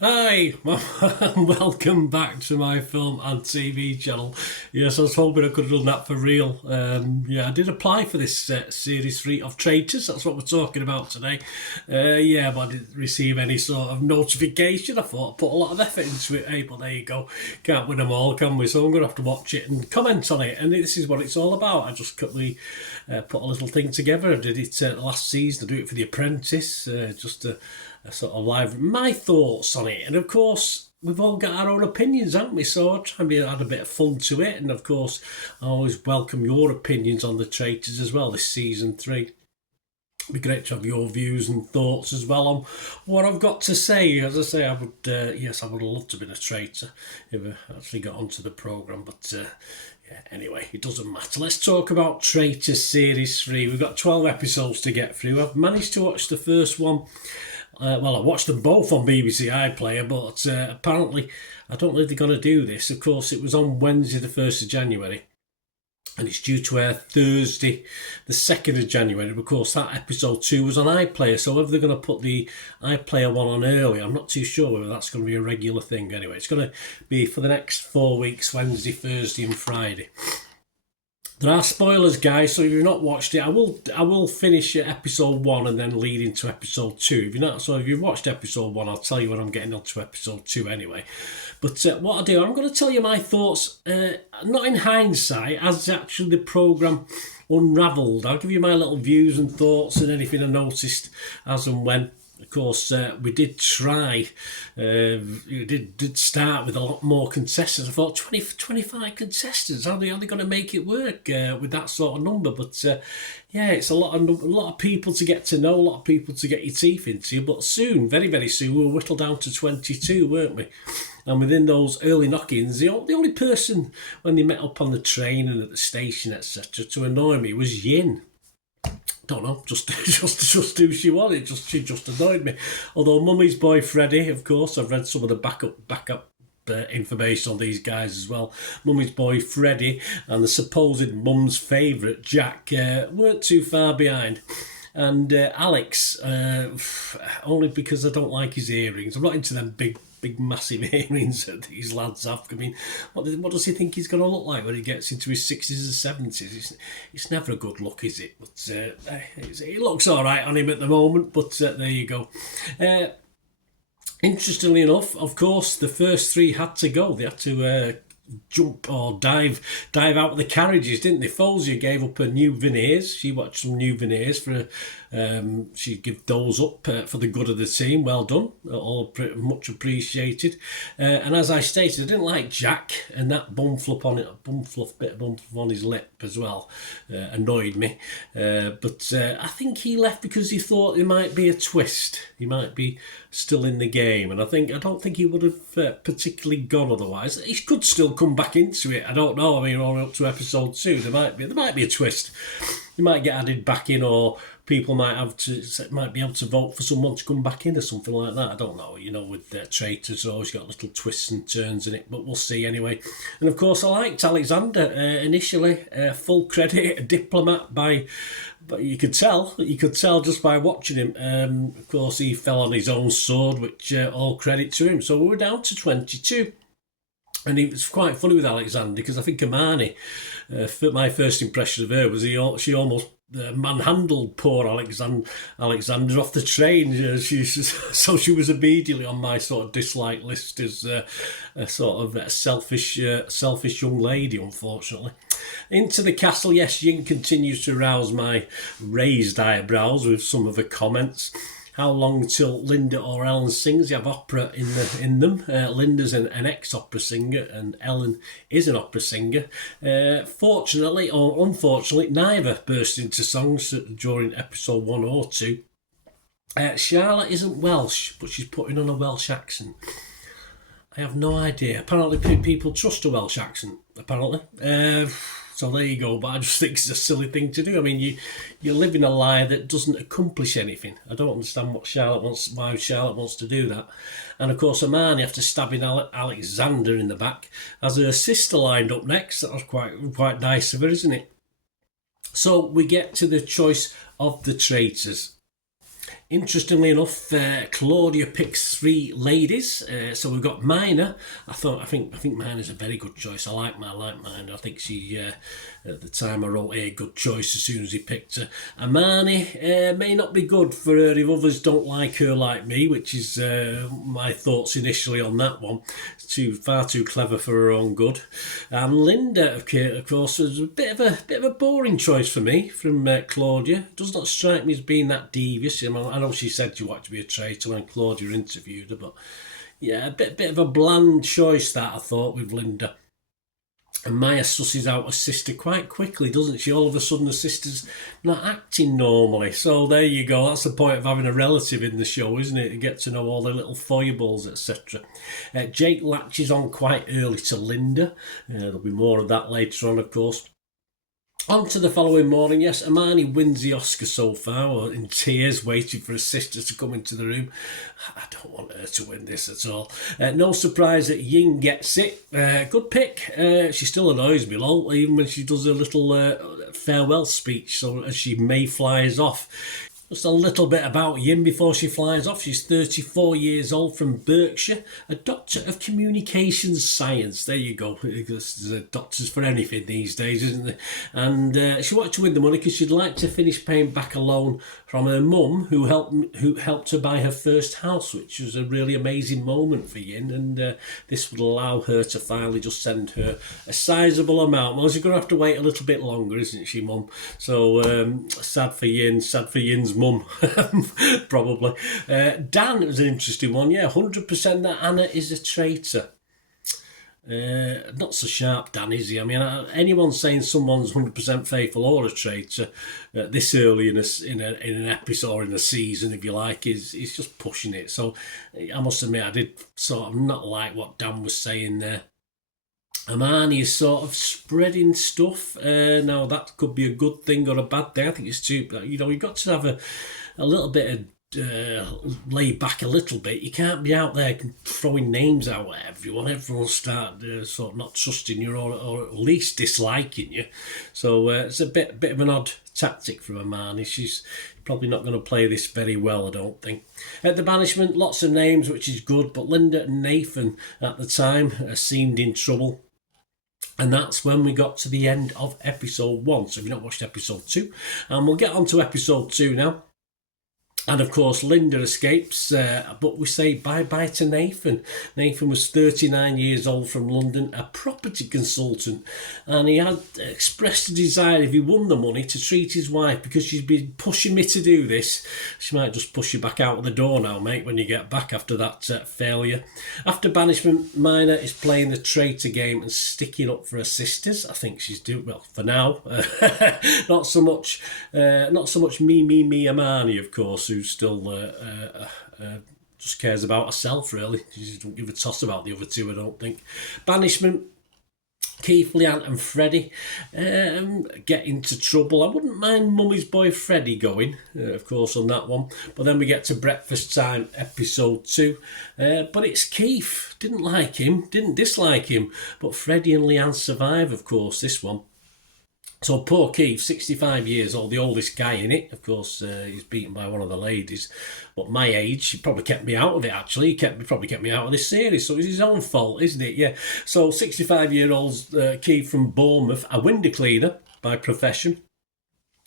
Hi, welcome back to my film and TV channel. Yes, I was hoping I could have done that for real. I did apply for this series 3 of Traitors. That's what we're talking about today. But I didn't receive any sort of notification. I thought I put a lot of effort into it. Hey, but there you go. Can't win them all, can we? So I'm going to have to watch it and comment on it. And this is what it's all about. I just quickly put a little thing together. I did it last season. I do it for The Apprentice. Just a sort of live my thoughts on it, and of course we've all got our own opinions, haven't we? So I'll try and add a bit of fun to it, and of course I always welcome your opinions on the Traitors as well. This season 3, it'd be great to have your views and thoughts as well on what I've got to say. As I say, I would have loved to have been a traitor if I actually got onto the programme, but anyway, it doesn't matter. Let's talk about Traitors Series 3. We've got 12 episodes to get through. I've managed to watch the first one. I watched them both on BBC iPlayer, but apparently I don't know if they're going to do this. Of course, it was on Wednesday the 1st of January, and it's due to air Thursday the 2nd of January. Of course, that episode 2 was on iPlayer, so whether they're going to put the iPlayer one on early, I'm not too sure whether that's going to be a regular thing. Anyway, it's going to be for the next 4 weeks, Wednesday, Thursday and Friday. There are spoilers, guys, so if you've not watched it, I will finish episode 1 and then lead into episode 2. If you've watched episode 1, I'll tell you when I'm getting on to episode 2 anyway. But what I'll do, I'm going to tell you my thoughts, not in hindsight, as actually the programme unravelled. I'll give you my little views and thoughts and anything I noticed as and when. Of course, we did try, we did start with a lot more contestants. I thought 25 contestants, how are they going to make it work with that sort of number? But it's a lot of people to get to know, a lot of people to get your teeth into. But soon, very, very soon, we were whittled down to 22, weren't we? And within those early knock-ins, the only person when they met up on the train and at the station, etc., to annoy me was Yin. Don't know, just who she was. She just annoyed me. Although Mummy's boy Freddie, of course, I've read some of the backup information on these guys as well. Mummy's boy Freddie and the supposed mum's favourite Jack weren't too far behind. And Alex, only because I don't like his earrings. I'm not into them big massive earrings that these lads have. I mean, what does he think he's going to look like when he gets into his 60s and 70s? It's never a good look, is it? But it looks all right on him at the moment, but there you go. Interestingly enough, of course, the first 3 had to go. They had to jump or dive out of the carriages, didn't they? Fozia gave up her new veneers. She watched some new veneers for she'd give those up for the good of the team. Well done, all pretty much appreciated. And as I stated, I didn't like Jack, and that bum fluff on his lip as well annoyed me. But I think he left because he thought there might be a twist. He might be still in the game, and I don't think he would have particularly gone otherwise. He could still come back into it. I don't know. I mean, we're up to episode 2. There might be a twist. He might get added back in, or people might be able to vote for someone to come back in or something like that. I don't know. You know, with Traitors, always got little twists and turns in it, but we'll see anyway. And of course, I liked Alexander initially. Full credit, a diplomat but you could tell just by watching him. Of course, he fell on his own sword, which all credit to him. So we're down to 22. And it was quite funny with Alexander because I think Amani, my first impression of her was she almost manhandled poor Alexander off the train. So she was immediately on my sort of dislike list as a sort of selfish young lady, unfortunately. Into the castle, yes, Yin continues to rouse my raised eyebrows with some of her comments. How long till Linda or Ellen sings? You have opera in them. Linda's an ex-opera singer and Ellen is an opera singer. Fortunately or unfortunately, neither burst into songs during episode 1 or 2. Charlotte isn't Welsh, but she's putting on a Welsh accent. I have no idea. Apparently people trust a Welsh accent, apparently. So there you go, but I just think it's a silly thing to do. I mean, you're living a lie that doesn't accomplish anything. I don't understand why Charlotte wants to do that. And of course, Amani, after stabbing Alexander in the back, has her sister lined up next. That was quite nice of her, isn't it? So we get to the choice of the traitors. Interestingly enough, Claudia picks 3 ladies. So we've got Mina. I think Mina's a very good choice. I like Mina. I think she, at the time I wrote a good choice as soon as he picked her. Amani may not be good for her if others don't like her like me, which is my thoughts initially on that one. Far too clever for her own good. And Linda, of course, was a bit of a boring choice for me from Claudia. Does not strike me as being that devious. I know she said she wanted to be a traitor when Claudia interviewed her, but yeah, a bit of a bland choice that I thought with Linda. And Maya susses out her sister quite quickly, doesn't she? All of a sudden, her sister's not acting normally. So there you go. That's the point of having a relative in the show, isn't it? To get to know all their little foibles, etc. Jake latches on quite early to Linda. There'll be more of that later on, of course. On to the following morning. Yes, Amani wins the Oscar so far, or in tears, waiting for her sister to come into the room. I don't want her to win this at all. No surprise that Ying gets it. Good pick. She still annoys me, lol, even when she does a little farewell speech, so as she may flies off. Just a little bit about Yin before she flies off. She's 34 years old from Berkshire, a doctor of communications science. There you go. There's doctors for anything these days, isn't there? And she wanted to win the money because she'd like to finish paying back a loan from her mum, who helped her buy her first house, which was a really amazing moment for Yin. And this would allow her to finally just send her a sizable amount. Well, she's going to have to wait a little bit longer, isn't she, Mum? So sad for Yin, sad for Yin's mum, probably. Dan was an interesting one. Yeah, 100% that Anna is a traitor. Not so sharp, Dan, is he? I mean, anyone saying someone's 100% faithful or a traitor this early in an episode or in a season, if you like, is just pushing it. So I must admit, I did sort of not like what Dan was saying there. Amani is sort of spreading stuff. Now, that could be a good thing or a bad thing. I think it's too, you've got to have a little bit of lay back a little bit. You can't be out there throwing names out at everyone. Everyone will start sort of not trusting you or at least disliking you. So it's a bit of an odd tactic from Amani. She's probably not going to play this very well, I don't think. At the banishment, lots of names, which is good, but Linda and Nathan at the time seemed in trouble. And that's when we got to the end of episode 1. So if you've not watched episode 2, and we'll get on to episode 2 now. And of course, Linda escapes, but we say bye-bye to Nathan. Nathan was 39 years old from London, a property consultant, and he had expressed a desire, if he won the money, to treat his wife, because she's been pushing me to do this. She might just push you back out of the door now, mate, when you get back after that failure. After banishment, Mina is playing the traitor game and sticking up for her sisters. I think she's doing well for now. Not so much me, Amani, of course, who still just cares about herself, really. She doesn't give a toss about the other two, I don't think. Banishment, Keith, Leanne and Freddie get into trouble. I wouldn't mind Mummy's boy Freddie going, of course, on that one. But then we get to breakfast time, episode 2. But it's Keith. Didn't like him, didn't dislike him. But Freddie and Leanne survive, of course, this one. So poor Keith, 65 years old, the oldest guy in it. Of course, he's beaten by one of the ladies. But my age, he probably kept me out of it, actually. He probably kept me out of this series. So it's his own fault, isn't it? Yeah. So 65-year-old Keith from Bournemouth, a window cleaner by profession.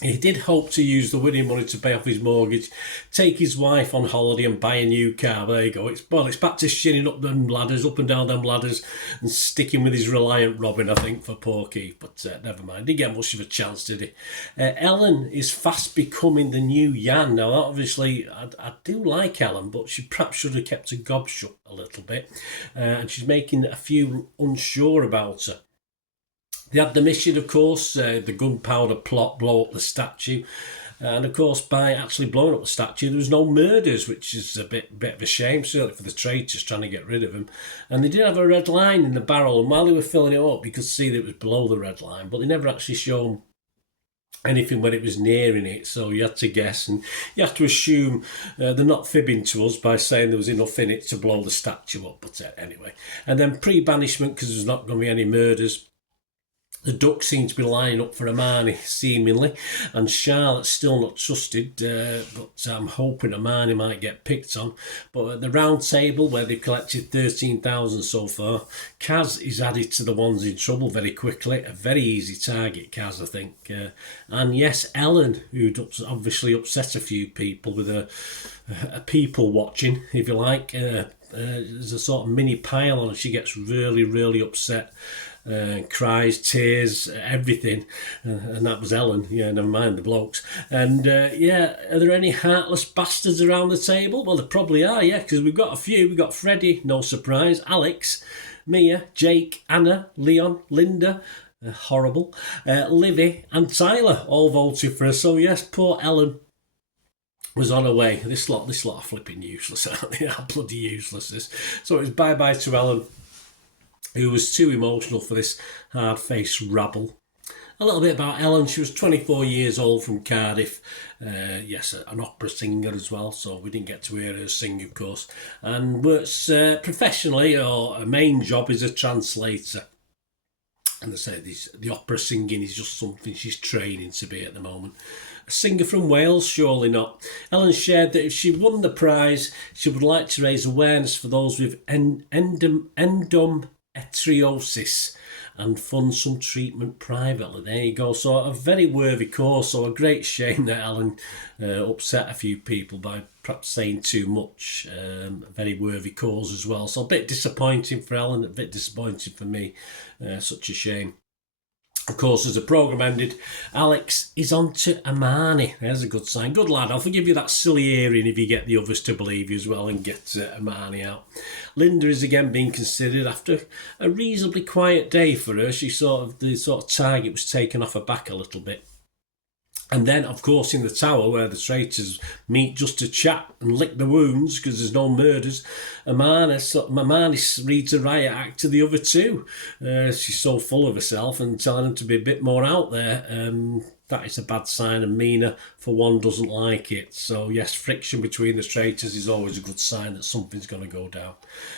He did hope to use the winning money to pay off his mortgage, take his wife on holiday and buy a new car. There you go. It's back to shinning up them ladders, up and down them ladders, and sticking with his reliant Robin, I think, for poor Keith. But never mind. Didn't get much of a chance, did he? Ellen is fast becoming the new Jan. Now, obviously, I do like Ellen, but she perhaps should have kept her gob shut a little bit. And she's making a few unsure about her. They had the mission, of course, the gunpowder plot, blow up the statue. And, of course, by actually blowing up the statue, there was no murders, which is a bit of a shame, certainly for the traitors trying to get rid of him. And they did have a red line in the barrel, and while they were filling it up, you could see that it was below the red line, but they never actually showed anything when it was nearing it, so you had to guess, and you have to assume they're not fibbing to us by saying there was enough in it to blow the statue up. But anyway, and then pre-banishment, because there's not going to be any murders. The ducks seem to be lining up for Hermione, seemingly, and Charlotte's still not trusted, but I'm hoping Hermione might get picked on. But at the round table, where they've collected 13,000 so far, Kaz is added to the ones in trouble very quickly. A very easy target, Kaz, I think. And yes, Ellen, who'd obviously upset a few people with a people watching, if you like. There's a sort of mini pile on her. She gets really, really upset. Cries, tears, everything, and that was Ellen. Yeah, never mind the blokes. And yeah, are there any heartless bastards around the table? Well, there probably are. Yeah, because we've got a few. We've got Freddie, no surprise. Alex, Mia, Jake, Anna, Leon, Linda. Horrible. Livy and Tyler all voted for her. So yes, poor Ellen was on her way. This lot are flipping useless, aren't they? Are bloody useless. So it was bye to Ellen, who was too emotional for this hard-faced rabble. A little bit about Ellen. She was 24 years old from Cardiff. Yes, an opera singer as well, so we didn't get to hear her sing, of course. And works professionally, or her main job is a translator. And they say the opera singing is just something she's training to be at the moment. A singer from Wales? Surely not. Ellen shared that if she won the prize, she would like to raise awareness for those with endometriosis and fund some treatment privately. There you go. So a very worthy cause. So a great shame that Ellen upset a few people by perhaps saying too much. A very worthy cause as well. So a bit disappointing for Ellen, a bit disappointing for me. Such a shame. Of course, as the programme ended, Alex is on to Hermione. There's a good sign. Good lad. I'll forgive you that silly earring if you get the others to believe you as well and get Hermione out. Linda is again being considered after a reasonably quiet day for her. The sort of target was taken off her back a little bit. And then, of course, in the tower where the traitors meet just to chat and lick the wounds because there's no murders, Hermione reads a riot act to the other two. She's so full of herself and telling them to be a bit more out there. That is a bad sign, and Mina, for one, doesn't like it. So, yes, friction between the traitors is always a good sign that something's going to go down.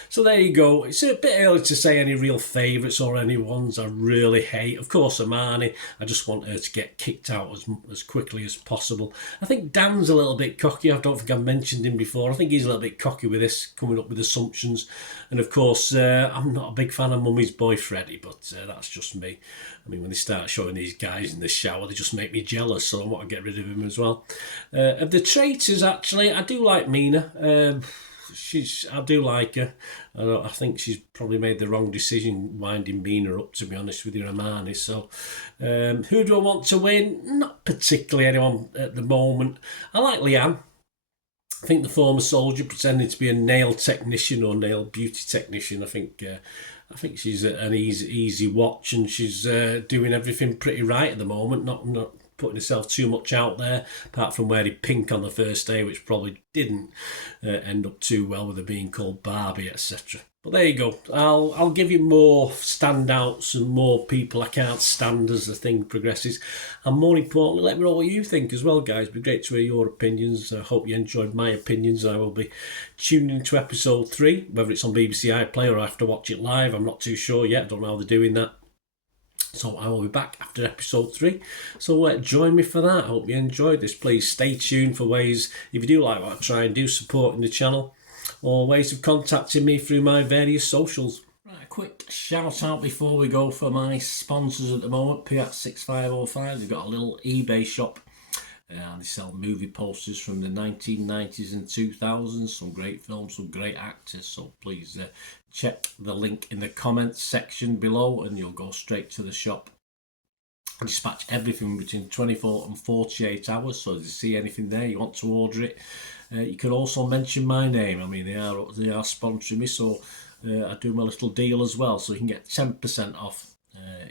So there you go. It's a bit early to say any real favourites or any ones I really hate. Of course, Hermione, I just want her to get kicked out as quickly as possible. I think Dan's a little bit cocky. I don't think I've mentioned him before. I think he's a little bit cocky with this, coming up with assumptions. And, of course, I'm not a big fan of Mummy's boy, Freddie, but that's just me. I mean, when they start showing these guys in the shower, they just make me jealous, so I want to get rid of him as well. Of the traitors, actually, I do like Mina. I do like her. I think she's probably made the wrong decision winding Mina up, to be honest with you, Hermione. So, who do I want to win? Not particularly anyone at the moment. I like Leanne. I think the former soldier pretending to be a nail technician or nail beauty technician. I think she's an easy watch, and she's doing everything pretty right at the moment. Not putting herself too much out there, apart from wearing pink on the first day, which probably didn't end up too well with her being called Barbie, etc. But there you go. I'll give you more standouts and more people I can't stand as the thing progresses. And more importantly, let me know what you think as well, guys. It'd be great to hear your opinions. I hope you enjoyed my opinions. I will be tuning into episode 3, whether it's on BBC iPlayer or I have to watch it live. I'm not too sure yet. I don't know how they're doing that. So I will be back after episode 3. So join me for that. I hope you enjoyed this. Please stay tuned for ways, if you do like what I try and do, supporting the channel, or ways of contacting me through my various socials. Right, a quick shout out before we go for my sponsors at the moment. P6505, they've got a little eBay shop. And they sell movie posters from the 1990s and 2000s. Some great films, some great actors. So please check the link in the comments section below and you'll go straight to the shop. I dispatch everything between 24 and 48 hours. So if you see anything there, you want to order it, you can also mention my name. I mean, they are sponsoring me, so I do my little deal as well. So you can get 10% off.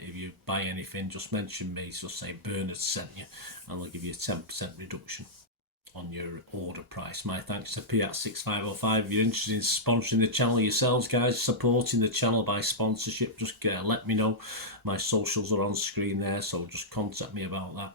If you buy anything, just mention me. So say Bernard sent you, and they'll give you a 10% reduction on your order price. My thanks to P6505. If you're interested in sponsoring the channel yourselves, guys, supporting the channel by sponsorship, just let me know. My socials are on screen there, so just contact me about that.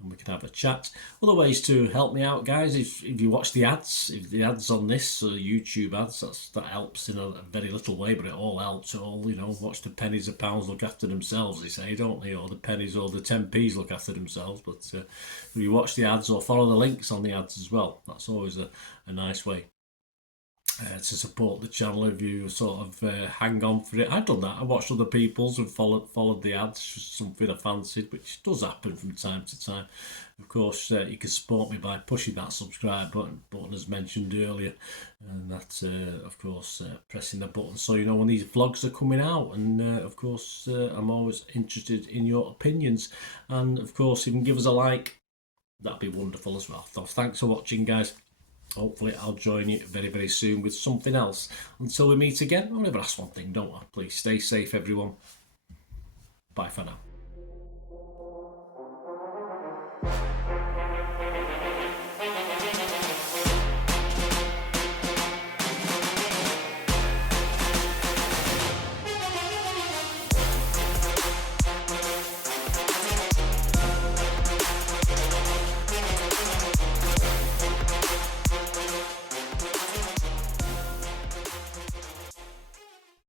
and we can have a chat. Other ways to help me out, guys, if you watch the ads, if the ads on this, YouTube ads, that helps in a very little way, but it all helps. It all, watch the pennies and pounds look after themselves, they say, don't they? Or the pennies or the 10p's look after themselves. But if you watch the ads or follow the links on the ads as well, that's always a nice way to support the channel. If you sort of hang on for it, I've done that. I watched other people's and followed the ads, just something I fancied, which does happen from time to time. Of course, you can support me by pushing that subscribe button as mentioned earlier, and that's of course pressing the button so you know when these vlogs are coming out. And of course, I'm always interested in your opinions, and of course, if you can give us a like, that'd be wonderful as well. So thanks for watching, guys. Hopefully I'll join you very, very soon with something else. Until we meet again, I'll never ask one thing, don't I? Please stay safe, everyone. Bye for now.